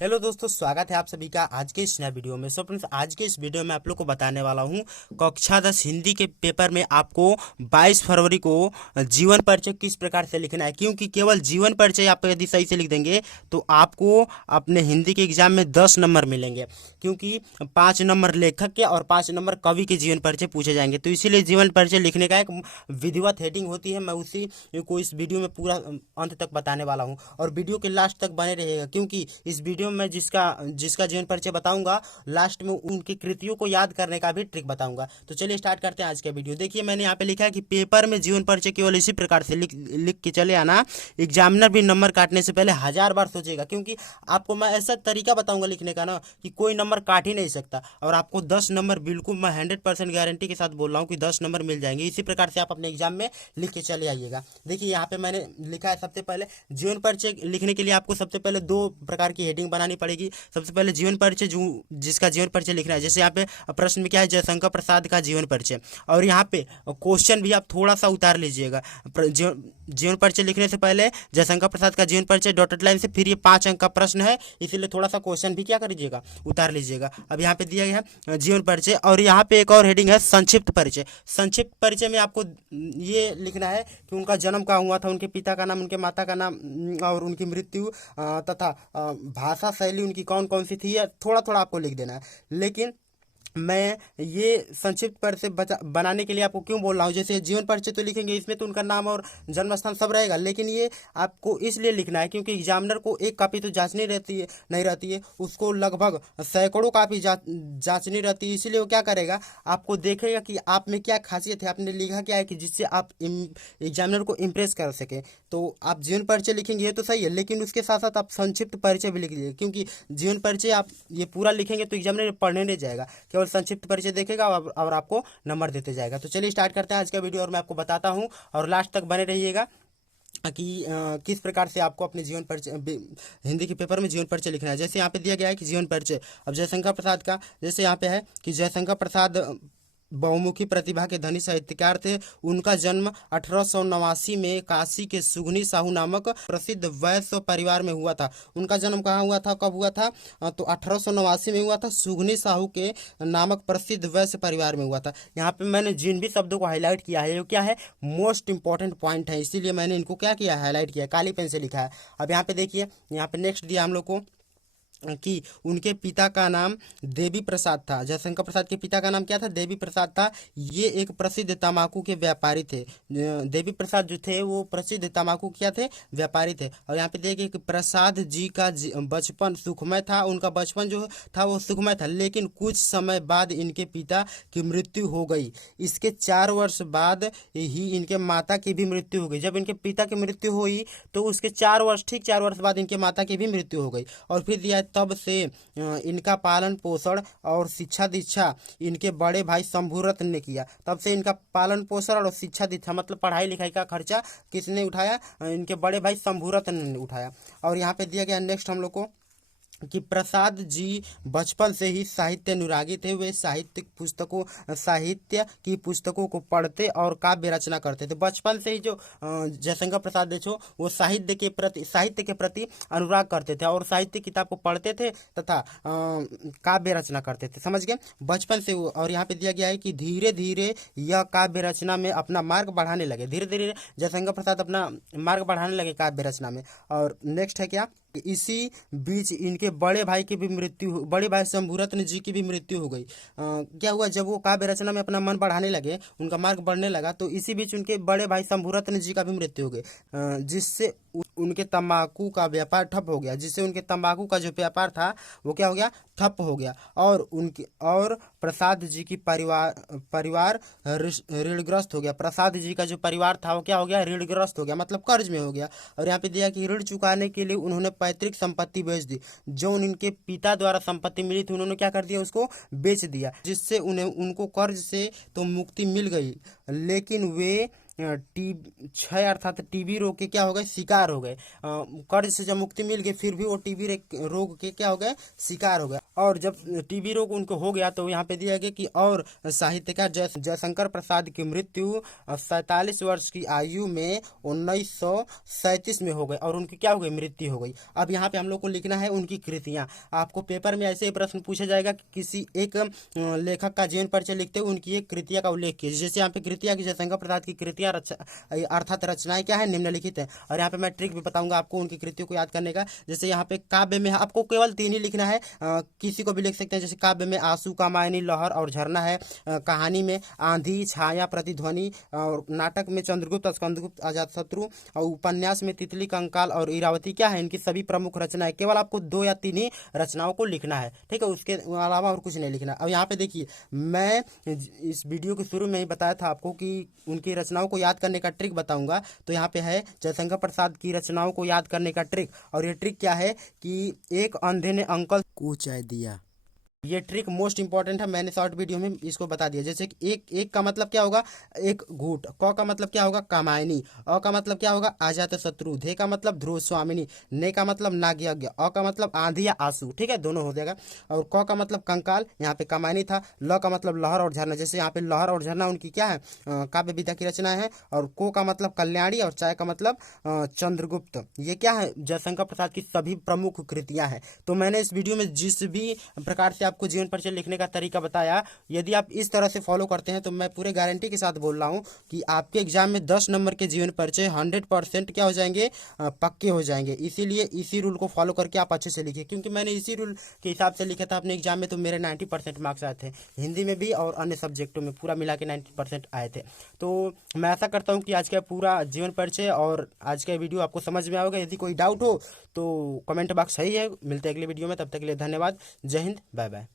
Hello दोस्तों, स्वागत है आप सभी का आज के इस नए वीडियो में। सो फ्रेंड्स, आज के इस वीडियो में आप लोग को बताने वाला हूं कक्षा 10 हिंदी के पेपर में आपको 22 फरवरी को जीवन परिचय किस प्रकार से लिखना है। क्योंकि केवल जीवन परिचय आप यदि सही से लिख देंगे तो आपको अपने हिंदी के एग्जाम में 10 नंबर मिलेंगे। क्योंकि 5 नंबर लेखक के और 5 नंबर कवि के जीवन परिचय पूछे जाएंगे। तो इसीलिए जीवन परिचय लिखने का एक विधिवत हेडिंग होती है। मैं उसी को इस वीडियो में पूरा अंत तक बताने वाला हूँ और वीडियो के लास्ट तक बने रहेगा। क्योंकि इस वीडियो में मैं जिसका जिसका जीवन परिचय बताऊंगा, लास्ट में उनकी कृतियों को याद करने का भी ट्रिक बताऊंगा। तो चलिए स्टार्ट करते हैं आज का वीडियो। देखिए, मैंने यहाँ पे लिखा है कि पेपर में जीवन परिचय केवल इसी प्रकार से लिख के चले आना। एग्जामिनर भी नंबर काटने से पहले 1000 बार सोचेगा। क्योंकि आपको मैं ऐसा तरीका बताऊंगा लिखने का ना कि कोई नंबर काट ही नहीं सकता। और आपको 10 नंबर बिल्कुल मैं 100% गारंटी के साथ बोल रहा हूँ कि 10 नंबर मिल जाएंगे। इसी प्रकार से आप अपने एग्जाम में लिख के चले आइएगा। देखिए, यहाँ पे मैंने लिखा है, सबसे पहले जीवन परिचय लिखने के लिए आपको सबसे पहले 2 प्रकार की हेडिंग बनानी पड़ेगी। सबसे पहले जीवन परिचय, जो जिसका जीवन परिचय लिखना है। जैसे यहाँ पे प्रश्न में क्या है, जयशंकर प्रसाद का जीवन परिचय। और यहाँ पे क्वेश्चन भी आप थोड़ा सा उतार लीजिएगा। जीवन परिचय लिखने से पहले जयशंकर प्रसाद का जीवन परिचय डॉटेड लाइन से, फिर ये 5 अंक का प्रश्न है, इसीलिए थोड़ा सा क्वेश्चन भी क्या कर लीजिएगा, उतार लीजिएगा। अब यहाँ पे दिया गया है जीवन परिचय और यहाँ पे एक और हेडिंग है संक्षिप्त परिचय। संक्षिप्त परिचय में आपको ये लिखना है कि उनका जन्म कहाँ हुआ था, उनके पिता का नाम, उनके माता का नाम और उनकी मृत्यु तथा भाषा शैली उनकी कौन कौन सी थी। थोड़ा थोड़ा आपको लिख देना है। लेकिन मैं ये संक्षिप्त परिचय बनाने के लिए आपको क्यों बोल रहा हूँ। जैसे जीवन परिचय तो लिखेंगे, इसमें तो उनका नाम और जन्म स्थान सब रहेगा। लेकिन ये आपको इसलिए लिखना है क्योंकि एग्जामिनर को एक कापी तो जांचनी नहीं रहती है, उसको लगभग सैकड़ों कापी जांचनी रहती है। इसीलिए वो क्या करेगा, आपको देखेगा कि आप में क्या खासियत है, आपने लिखा क्या है, कि जिससे आप एग्जामिनर को इम्प्रेस कर सके। तो आप जीवन परिचय लिखेंगे ये तो सही है, लेकिन उसके साथ साथ आप संक्षिप्त परिचय भी लिख लीजिए। क्योंकि जीवन परिचय आप ये पूरा लिखेंगे तो एग्जामिनर पढ़ने नहीं जाएगा, केवल संक्षिप्त परिचय देखेगा और आपको नंबर देते जाएगा। तो चलिए स्टार्ट करते हैं आज का वीडियो और मैं आपको बताता हूं और लास्ट तक बने रहिएगा कि किस प्रकार से आपको अपने जीवन परिचय हिंदी के पेपर में जीवन परिचय लिखना है। जैसे यहाँ पे दिया गया है कि जीवन परिचय, अब जयशंकर प्रसाद का, जैसे यहाँ पे है कि जयशंकर प्रसाद बहुमुखी प्रतिभा के धनी साहित्यकार थे। उनका जन्म 1889 में काशी के सुगनी साहू नामक प्रसिद्ध वैश्य परिवार में हुआ था। उनका जन्म कहाँ हुआ था, कब हुआ था, तो 1889 में हुआ था। सुगनी साहू के नामक प्रसिद्ध वैश्य परिवार में हुआ था। यहाँ पे मैंने जिन भी शब्दों को हाईलाइट किया है, ये क्या है, मोस्ट इंपॉर्टेंट पॉइंट है, इसीलिए मैंने इनको क्या किया, हाईलाइट किया, काली पेन से लिखा है। अब यहाँ पे देखिए, यहाँ पे नेक्स्ट दिया हम लोग को कि उनके पिता का नाम देवी प्रसाद था। जयशंकर प्रसाद के पिता का नाम क्या था, देवी प्रसाद था। ये एक प्रसिद्ध तंबाकू के व्यापारी थे। देवी प्रसाद जो थे वो प्रसिद्ध तंबाकू क्या थे, व्यापारी थे। और यहाँ पे देखिए कि प्रसाद जी का बचपन सुखमय था। उनका बचपन जो था वो सुखमय था, लेकिन कुछ समय बाद इनके पिता की मृत्यु हो गई। इसके 4 वर्ष बाद ही इनके माता की भी मृत्यु हो गई। जब इनके पिता की मृत्यु हुई तो उसके 4 वर्ष, ठीक 4 वर्ष बाद इनके माता की भी मृत्यु हो गई। और फिर दिया, तब से इनका पालन पोषण और शिक्षा दीक्षा इनके बड़े भाई शंभूरत्न ने किया। तब से इनका पालन पोषण और शिक्षा दीक्षा मतलब पढ़ाई लिखाई का खर्चा किसने उठाया, इनके बड़े भाई शंभूरत्न ने उठाया। और यहाँ पे दिया गया नेक्स्ट हम लोग को कि प्रसाद जी बचपन से ही साहित्य अनुरागी थे। वे साहित्य की पुस्तकों को पढ़ते और काव्य रचना करते थे। बचपन से ही जो जयशंकर प्रसाद देखो वो साहित्य के प्रति अनुराग करते थे और साहित्य किताब को पढ़ते थे तथा काव्य रचना करते थे। समझ गए, बचपन से वो। और यहाँ पे दिया गया है कि धीरे धीरे यह काव्य रचना में अपना मार्ग बढ़ाने लगे। धीरे धीरे जयशंकर प्रसाद अपना मार्ग बढ़ाने लगे काव्य रचना में। और नेक्स्ट है क्या, इसी बीच इनके बड़े भाई की भी मृत्यु, बड़े भाई शंभूरत्न जी की भी मृत्यु हो गई। क्या हुआ, जब वो काव्य रचना में अपना मन बढ़ाने लगे, उनका मार्ग बढ़ने लगा, तो इसी बीच उनके बड़े भाई शंभूरत्न जी का भी मृत्यु हो गई। जिससे उनके तंबाकू का व्यापार ठप हो गया। जिससे उनके तंबाकू का जो व्यापार था वो क्या हो गया, ठप हो गया। और प्रसाद जी की परिवार ऋणग्रस्त हो गया। प्रसाद जी का जो परिवार था वो क्या हो गया, ऋणग्रस्त हो गया, मतलब कर्ज में हो गया। और यहाँ पे दिया कि ऋण चुकाने के लिए उन्होंने पैतृक संपत्ति बेच दी। जो उनके पिता द्वारा संपत्ति मिली थी, उन्होंने क्या कर दिया, उसको बेच दिया। जिससे उनको कर्ज से तो मुक्ति मिल गई, लेकिन वे क्षय अर्थात टीबी रोग के क्या हो गए, शिकार हो गए। कर्ज से जब मुक्ति मिल गई, फिर भी वो टीबी रोग के क्या हो गए, शिकार हो गए। और जब टीबी रोग उनको हो गया तो यहाँ पे दिया गया कि और साहित्यकार जयशंकर प्रसाद की मृत्यु 47 वर्ष की आयु में 1937 में हो गई और उनकी क्या हो गई, मृत्यु हो गई। अब यहाँ पे हम लोग को लिखना है उनकी कृतियाँ। आपको पेपर में ऐसे ही प्रश्न पूछा जाएगा कि किसी एक लेखक का जीवन परिचय लिखते हुए उनकी एक कृतियाँ का उल्लेख कीजिए। जैसे यहाँ पे कृतियाँ की जयशंकर प्रसाद की कृतियाँ अर्थात रचनाएं क्या है, निम्नलिखित है। और यहाँ पे मैं ट्रिक भी बताऊंगा आपको उनकी कृतियों को याद करने का। जैसे यहाँ पे काव्य में आपको केवल 3 ही लिखना है, किसी को भी लिख सकते हैं। जैसे काव्य में आंसू, कामायनी, लहर और झरना है। कहानी में आंधी, छाया, प्रतिध्वनि। और नाटक में चंद्रगुप्त, स्कंदगुप्त, अजातशत्रु। और उपन्यास में तितली, कंकाल और इरावती क्या है, इनकी सभी प्रमुख रचनाएं। केवल आपको 2 या 3 ही रचनाओं को लिखना है, ठीक है, उसके अलावा और कुछ नहीं लिखना। अब यहाँ पे देखिए, मैं इस वीडियो के शुरू में ही बताया था आपको कि उनकी रचनाओं को याद करने का ट्रिक बताऊंगा। तो यहाँ पे है जयशंकर प्रसाद की रचनाओं को याद करने का ट्रिक। और ये ट्रिक क्या है कि एक अंधे ने अंकल को चाय दिया। ये ट्रिक मोस्ट इंपॉर्टेंट है, मैंने शॉर्ट वीडियो में इसको बता दिया। जैसे कि एक का मतलब क्या होगा, एक घूट। क का मतलब क्या होगा, कामायनी। अ का मतलब क्या होगा, अजात शत्रु। धे का मतलब ध्रुव स्वामिनी। ने का मतलब नागयज्ञ। अ का मतलब आंधी या आंसू, ठीक है, दोनों हो जाएगा। और क का मतलब कंकाल, यहाँ पे कामायनी था। ल का मतलब लहर और झरना, जैसे यहाँ पे लहर और झरना उनकी क्या है, काव्य विधा की रचना है। और को का मतलब कल्याणी और चाय का मतलब चंद्रगुप्त। ये क्या है, जयशंकर प्रसाद की सभी प्रमुख कृतियां हैं। तो मैंने इस वीडियो में जिस भी प्रकार से आपको जीवन परिचय लिखने का तरीका बताया, यदि आप इस तरह से फॉलो करते हैं तो मैं पूरे गारंटी के साथ बोल रहा हूं कि आपके एग्जाम में 10 नंबर के जीवन परिचय 100% क्या हो जाएंगे, पक्के हो जाएंगे। इसीलिए इसी रूल को फॉलो करके आप अच्छे से लिखिए, क्योंकि मैंने इसी रूल के हिसाब से लिखा था अपने एग्जाम में, तो मेरे 90% मार्क्स आए थे, हिंदी में भी और अन्य सब्जेक्टों में पूरा मिला के 90% आए थे। तो मैं ऐसा करता हूँ कि आज का पूरा जीवन परिचय और आज का वीडियो आपको समझ में आएगा। यदि कोई डाउट हो तो कमेंट बॉक्स सही है। मिलते हैं अगले वीडियो में, तब तक के लिए धन्यवाद। जय हिंद, बाय बाय।